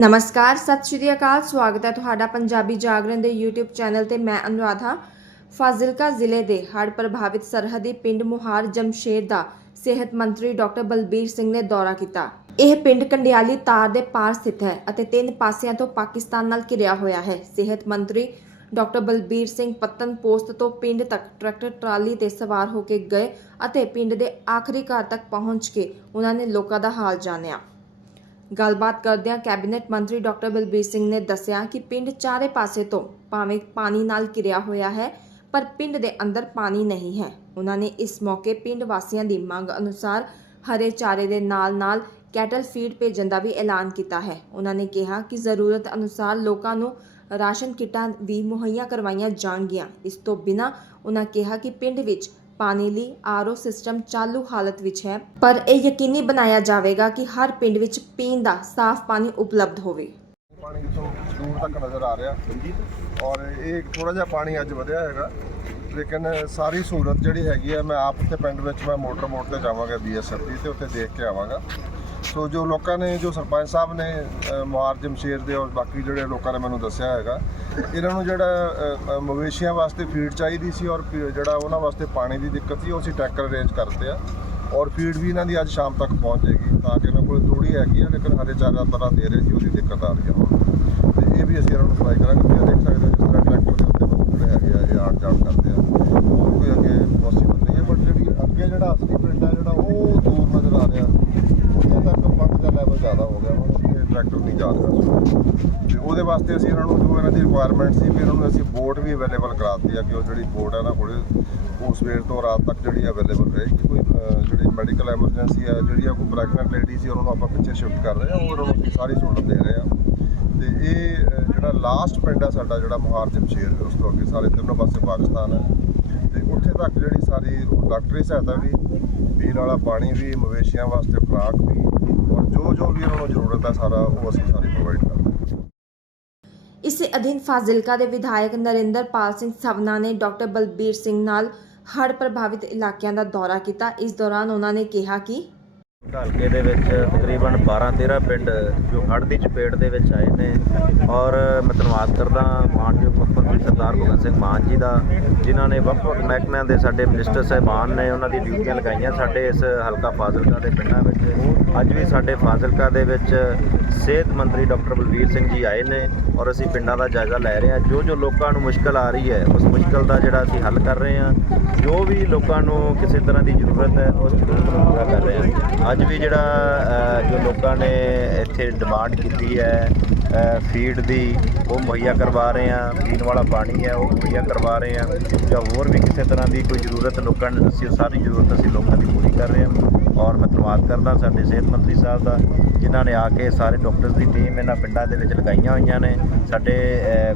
ਨਮਸਕਾਰ, ਸਤਿ ਸ਼੍ਰੀ ਅਕਾਲ, ਸਵਾਗਤ ਹੈ ਤੁਹਾਡਾ ਪੰਜਾਬੀ ਜਾਗਰਣ ਦੇ YouTube ਚੈਨਲ ਤੇ ਮੈਂ ਅਨੁਰਾਧਾ। ਫਾਜ਼ਿਲਕਾ ਜ਼ਿਲ੍ਹੇ ਦੇ ਹੜ੍ਹ ਪ੍ਰਭਾਵਿਤ ਸਰਹੱਦੀ ਪਿੰਡ ਮੁਹਾਰ ਜਮਸ਼ੇਰ ਦਾ ਸਿਹਤ ਮੰਤਰੀ ਡਾਕਟਰ ਬਲਬੀਰ ਸਿੰਘ ਨੇ ਦੌਰਾ ਕੀਤਾ। ਇਹ ਪਿੰਡ ਕੰਡਿਆਲੀ ਤਾਰ ਦੇ ਪਾਰ ਸਥਿਤ ਹੈ ਅਤੇ ਤਿੰਨ ਪਾਸਿਆਂ ਤੋਂ ਪਾਕਿਸਤਾਨ ਨਾਲ ਘਿਰਿਆ ਹੋਇਆ ਹੈ। ਸਿਹਤ ਮੰਤਰੀ ਡਾਕਟਰ ਬਲਬੀਰ ਸਿੰਘ ਪੱਤਨ ਪੋਸਟ ਤੋਂ ਪਿੰਡ ਤੱਕ ਟਰੈਕਟਰ, ਟਰਾਲੀ ਤੇ ਸਵਾਰ ਹੋ ਕੇ ਗਏ ਅਤੇ ਪਿੰਡ ਦੇ ਆਖਰੀ ਘਰ ਤੱਕ ਪਹੁੰਚ ਕੇ ਉਹਨਾਂ ਨੇ ਲੋਕਾਂ ਦਾ ਹਾਲ ਜਾਣਿਆ। ਗੱਲਬਾਤ ਕਰਦਿਆਂ ਕੈਬਨਿਟ ਮੰਤਰੀ ਡਾਕਟਰ ਬਲਬੀਰ ਸਿੰਘ ਨੇ ਦੱਸਿਆ ਕਿ ਪਿੰਡ ਚਾਰੇ ਪਾਸੇ ਤੋਂ ਭਾਵੇਂ ਪਾਣੀ ਨਾਲ ਘਿਰਿਆ ਹੋਇਆ ਹੈ, ਪਰ ਪਿੰਡ ਦੇ ਅੰਦਰ ਪਾਣੀ ਨਹੀਂ ਹੈ। ਉਹਨਾਂ ਨੇ ਇਸ ਮੌਕੇ ਪਿੰਡ ਵਾਸੀਆਂ ਦੀ ਮੰਗ ਅਨੁਸਾਰ ਹਰੇ ਚਾਰੇ ਦੇ ਨਾਲ-ਨਾਲ ਕੈਟਲ ਫੀਡ ਭੇਜਣ ਦਾ ਵੀ ਐਲਾਨ ਕੀਤਾ ਹੈ। ਉਹਨਾਂ ਨੇ ਕਿਹਾ ਕਿ ਜ਼ਰੂਰਤ ਅਨੁਸਾਰ ਲੋਕਾਂ ਨੂੰ ਰਾਸ਼ਨ ਕਿੱਟਾਂ ਵੀ ਮੁਹੱਈਆ ਕਰਵਾਈਆਂ ਜਾਣਗੀਆਂ। ਇਸ ਤੋਂ ਬਿਨਾਂ ਉਹਨਾਂ ਕਿਹਾ ਕਿ ਪਿੰਡ ਵਿੱਚ ਪਾਣੀ ਲਈ ਆਰਓ ਸਿਸਟਮ ਚਾਲੂ ਹਾਲਤ ਵਿੱਚ ਹੈ। ਪਰ ਇਹ ਯਕੀਨੀ ਬਣਾਇਆ ਜਾਵੇਗਾ ਕਿ ਹਰ ਪਿੰਡ ਵਿੱਚ ਪੀਣ ਦਾ ਸਾਫ਼ ਪਾਣੀ ਉਪਲਬਧ ਹੋਵੇ। ਪਾਣੀ ਤੋਂ ਦੂਰ ਤੱਕ ਨਜ਼ਰ ਆ ਰਿਹਾ ਔਰ ਇਹ ਥੋੜਾ ਜਿਹਾ ਪਾਣੀ ਅੱਜ ਵਧਿਆ ਹੈਗਾ। ਲੇਕਿਨ ਸਾਰੀ ਸਹੂਲਤ ਜਿਹੜੀ ਹੈਗੀ ਆ, ਮੈਂ ਆਪ ਉੱਥੇ ਪਿੰਡ ਵਿੱਚ ਮੈਂ ਮੋਟਰ ਮੋੜ ਤੇ ਜਾਵਾਂਗਾ ਬੀਐਸਐਫ ਤੇ ਉੱਥੇ ਦੇਖ ਕੇ ਆਵਾਂਗਾ। ਸੋ ਜੋ ਲੋਕਾਂ ਨੇ, ਜੋ ਸਰਪੰਚ ਸਾਹਿਬ ਨੇ ਮੁਹਾਰ ਜਮਸ਼ੇਰ ਦੇ ਔਰ ਬਾਕੀ ਜਿਹੜੇ ਲੋਕਾਂ ਨੇ ਮੈਨੂੰ ਦੱਸਿਆ ਹੈਗਾ, ਇਹਨਾਂ ਨੂੰ ਜਿਹੜਾ ਮਵੇਸ਼ੀਆਂ ਵਾਸਤੇ ਫੀਡ ਚਾਹੀਦੀ ਸੀ ਔਰ ਫੀ- ਜਿਹੜਾ ਉਹਨਾਂ ਵਾਸਤੇ ਪਾਣੀ ਦੀ ਦਿੱਕਤ ਸੀ, ਉਹ ਅਸੀਂ ਟਰੈਕਰ ਅਰੇਂਜ ਕਰਤੇ ਆ ਔਰ ਫੀਡ ਵੀ ਇਹਨਾਂ ਦੀ ਅੱਜ ਸ਼ਾਮ ਤੱਕ ਪਹੁੰਚ ਜਾਏਗੀ ਤਾਂ ਕਿ ਇਹਨਾਂ ਕੋਲ ਥੋੜੀ ਹੈਗੀ ਆ, ਲੇਕਿਨ ਹਰੇ ਚਾਰਾ ਤਰ੍ਹਾਂ ਦੇ ਰਹੇ ਸੀ, ਉਹਦੀ ਦਿੱਕਤ ਆ ਰਹੀ ਆ। ਹੁਣ ਤੇ ਇਹ ਵੀ ਅਸੀਂ ਇਹਨਾਂ ਨੂੰ ਸਪਲਾਈ ਕਰਾਂਗੇ, ਤੁਸੀਂ ਦੇਖ ਸਕਦੇ ਹੋ ਜਿਸ ਤਰ੍ਹਾਂ ਟਰੈਕਟਰ ਦੇ ਉੱਤੇ ਲੋਕ ਜਿਹੜੇ ਹੈਗੇ ਆ ਇਹ ਆਣ ਜਾਣ ਕਰਦੇ ਆ ਹੋਰ ਕੋਈ ਅੱਗੇ ਪੋਸੀਬਲ ਨਹੀਂ ਹੈ ਬਟ ਜਿਹੜੀ ਅੱਗੇ ਜਿਹੜਾ ਅਸਲੀ ਪਿੰਡ ਆ ਜਿਹੜਾ ਉਹ ਦੂਰ ਨਜ਼ਰ ਆ ਰਿਹਾ ਉੱਥੇ ਤੱਕ ਪਾਣੀ ਦਾ ਲੈਵਲ ਜ਼ਿਆਦਾ ਹੋ ਗਿਆ ਹੁਣ ਉੱਥੇ ਟਰੈਕਟਰ ਨਹੀਂ ਜਾ ਤੇ ਉਹਦੇ ਵਾਸਤੇ ਅਸੀਂ ਇਹਨਾਂ ਨੂੰ ਜੋ ਇਹਨਾਂ ਦੀ ਰਿਕੁਆਇਰਮੈਂਟ ਸੀ ਵੀ ਇਹਨਾਂ ਨੂੰ ਅਸੀਂ ਬੋਟ ਵੀ ਅਵੇਲੇਬਲ ਕਰਾਤੀ ਆ ਕਿ ਉਹ ਜਿਹੜੀ ਬੋਟ ਹੈ ਨਾ ਕੋਲੇ ਉਹ ਸਵੇਰ ਤੋਂ ਰਾਤ ਤੱਕ ਜਿਹੜੀ ਅਵੇਲੇਬਲ ਰਹੇਗੀ। ਕੋਈ ਜਿਹੜੀ ਮੈਡੀਕਲ ਐਮਰਜੈਂਸੀ ਹੈ ਜਿਹੜੀ ਆ ਕੋਈ ਪ੍ਰੈਗਨੈਂਟ ਲੇਡੀ ਸੀ, ਉਹਨਾਂ ਨੂੰ ਆਪਾਂ ਪਿੱਛੇ ਸ਼ਿਫਟ ਕਰ ਰਹੇ ਆ, ਉਹ ਉਹਨਾਂ ਨੂੰ ਅਸੀਂ ਸਾਰੀ ਸਹੂਲਤ ਦੇ ਰਹੇ ਆ। ਤੇ ਇਹ ਜਿਹੜਾ ਲਾਸਟ ਪਿੰਡ ਹੈ ਸਾਡਾ, ਜਿਹੜਾ ਮੁਹਾਰ ਜਮਸ਼ੇਰ ਉਸ ਤੋਂ ਅੱਗੇ ਸਾਰੇ ਤਿੰਨੋਂ ਪਾਸੇ ਪਾਕਿਸਤਾਨ ਹੈ ਤੇ ਉੱਥੇ ਤੱਕ ਜਿਹੜੀ ਸਾਰੀ ਡਾਕਟਰੀ ਸਹਾਇਤਾ ਵੀ ਪੀਣ ਵਾਲਾ ਪਾਣੀ ਵੀ, ਮਵੇਸ਼ੀਆਂ ਵਾਸਤੇ ਖੁਰਾਕ ਵੀ, ਔਰ ਜੋ ਜੋ ਵੀ ਉਹਨਾਂ ਨੂੰ ਜ਼ਰੂਰਤ ਹੈ ਸਾਰਾ ਉਹ ਅਸੀਂ ਸਾਰੀ ਪ੍ਰੋਵਾਈਡ ਕਰਦੇ ਇਸੇ ਅਧੀਨ ਫਾਜ਼ਿਲਕਾ ਦੇ ਵਿਧਾਇਕ ਨਰਿੰਦਰਪਾਲ ਸਿੰਘ ਸਵਨਾ ਨੇ ਡਾਕਟਰ ਬਲਬੀਰ ਸਿੰਘ ਨਾਲ ਹੜ੍ਹ ਪ੍ਰਭਾਵਿਤ ਇਲਾਕਿਆਂ ਦਾ ਦੌਰਾ ਕੀਤਾ। ਇਸ ਦੌਰਾਨ ਉਹਨਾਂ ਨੇ ਕਿਹਾ ਕਿ ਹਲਕੇ ਦੇ ਵਿੱਚ ਤਕਰੀਬਨ 12-13 ਪਿੰਡ ਜੋ ਹੜ੍ਹ ਦੀ ਚਪੇਟ ਦੇ ਵਿੱਚ ਆਏ ਨੇ। ਔਰ ਮੈਂ ਧੰਨਵਾਦ ਕਰਦਾ ਮਾਨਯੋਗ ਮੁੱਖ ਮੰਤਰੀ ਸਰਦਾਰ ਭਗਵੰਤ ਸਿੰਘ ਮਾਨ ਜੀ ਦਾ, ਜਿਨ੍ਹਾਂ ਨੇ ਵੱਖ-ਵੱਖ ਮਹਿਕਮਿਆਂ ਦੇ ਸਾਡੇ ਮਿਨਿਸਟਰ ਸਾਹਿਬਾਨ ਨੇ ਉਹਨਾਂ ਦੀ ਡਿਊਟੀਆਂ ਲਗਾਈਆਂ ਸਾਡੇ ਇਸ ਹਲਕਾ ਫਾਜ਼ਿਲਕਾ ਦੇ ਪਿੰਡਾਂ ਵਿੱਚ। ਅੱਜ ਵੀ ਸਾਡੇ ਫਾਜ਼ਿਲਕਾ ਦੇ ਵਿੱਚ ਸਿਹਤ ਮੰਤਰੀ ਡਾਕਟਰ ਬਲਵੀਰ ਸਿੰਘ ਜੀ ਆਏ ਨੇ ਔਰ ਅਸੀਂ ਪਿੰਡਾਂ ਦਾ ਜਾਇਜ਼ਾ ਲੈ ਰਹੇ ਹਾਂ। ਜੋ ਜੋ ਲੋਕਾਂ ਨੂੰ ਮੁਸ਼ਕਲ ਆ ਰਹੀ ਹੈ, ਉਸ ਮੁਸ਼ਕਲ ਦਾ ਜਿਹੜਾ ਅਸੀਂ ਹੱਲ ਕਰ ਰਹੇ ਹਾਂ, ਜੋ ਵੀ ਲੋਕਾਂ ਨੂੰ ਕਿਸੇ ਤਰ੍ਹਾਂ ਦੀ ਜ਼ਰੂਰਤ ਹੈ, ਉਸ ਜ਼ਰੂਰਤ ਨੂੰ ਪੂਰਾ ਕਰ ਰਹੇ ਹਾਂ। ਅੱਜ ਅੱਜ ਵੀ ਜਿਹੜਾ ਜੋ ਲੋਕਾਂ ਨੇ ਇੱਥੇ ਡਿਮਾਂਡ ਕੀਤੀ ਹੈ ਫੀਡ ਦੀ, ਉਹ ਮੁਹੱਈਆ ਕਰਵਾ ਰਹੇ ਹਾਂ, ਪੀਣ ਵਾਲਾ ਪਾਣੀ ਹੈ, ਉਹ ਮੁਹੱਈਆ ਕਰਵਾ ਰਹੇ ਹਾਂ, ਜਾਂ ਹੋਰ ਵੀ ਕਿਸੇ ਤਰ੍ਹਾਂ ਦੀ ਕੋਈ ਜ਼ਰੂਰਤ ਲੋਕਾਂ ਨੇ ਦੱਸੀ ਸਾਰੀ ਜ਼ਰੂਰਤ ਅਸੀਂ ਲੋਕਾਂ ਦੀ ਪੂਰੀ ਕਰ ਰਹੇ ਹਾਂ। ਔਰ ਮੈਂ ਧੰਨਵਾਦ ਕਰਦਾ ਸਾਡੇ ਸਿਹਤ ਮੰਤਰੀ ਸਾਹਿਬ ਦਾ, ਜਿਨ੍ਹਾਂ ਨੇ ਆ ਕੇ ਸਾਰੇ ਡਾਕਟਰਸ ਦੀ ਟੀਮ ਇਹਨਾਂ ਪਿੰਡਾਂ ਦੇ ਵਿੱਚ ਲਗਾਈਆਂ ਹੋਈਆਂ ਨੇ। ਸਾਡੇ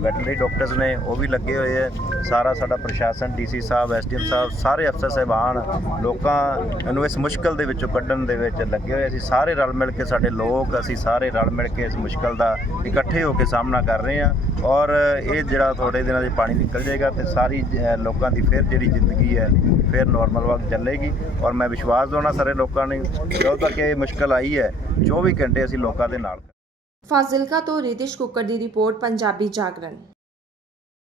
ਵੈਟਰਨਰੀ ਡਾਕਟਰਸ ਨੇ, ਉਹ ਵੀ ਲੱਗੇ ਹੋਏ ਆ ਸਾਰਾ ਸਾਡਾ ਪ੍ਰਸ਼ਾਸਨ ਡੀਸੀ ਸਾਹਿਬ ਐਸਡੀਐਮ ਸਾਹਿਬ, ਸਾਰੇ ਅਫਸਰ ਸਾਹਿਬਾਨ, ਲੋਕਾਂ ਨੂੰ ਇਸ ਮੁਸ਼ਕਲ ਦੇ ਵਿੱਚੋਂ ਕੱਢਣ ਦੇ ਵਿੱਚ ਲੱਗੇ ਹੋਏ ਅਸੀਂ ਸਾਰੇ ਰਲ ਮਿਲ ਕੇ ਸਾਡੇ ਲੋਕ, ਅਸੀਂ ਸਾਰੇ ਰਲ ਮਿਲ ਕੇ ਇਸ ਮੁਸ਼ਕਲ ਦਾ ਇਕੱਠੇ ਹੋ ਕੇ ਸਾਹਮਣਾ ਕਰ ਰਹੇ ਹਾਂ ਔਰ ਇਹ ਜਿਹੜਾ ਥੋੜੇ ਦਿਨਾਂ ਦੇ ਪਾਣੀ ਨਿਕਲ ਜਾਏਗਾ ਤੇ ਸਾਰੀ ਲੋਕਾਂ ਦੀ ਫਿਰ ਜਿਹੜੀ ਜ਼ਿੰਦਗੀ ਹੈ, ਫਿਰ ਨਾਰਮਲ ਵਕਤ ਚੱਲੇਗੀ ਔਰ ਮੈਂ ਵਿਸ਼ਵਾਸ ਦਵਾਉਣਾ ਸਾਰੇ ਲੋਕਾਂ ਨੇ ਜਦੋਂ ਤੱਕ ਇਹ ਮੁਸ਼ਕਲ ਆਈ ਹੈ 24 ਘੰਟੇ ਅਸੀਂ ਲੋਕਾਂ ਦੇ ਨਾਲ ਫਾਜ਼ਿਲਕਾ ਤੋਂ ਰਿਤਿਸ਼ ਕੁੱਕਰ ਦੀ ਰਿਪੋਰਟ, ਪੰਜਾਬੀ ਜਾਗਰਣ।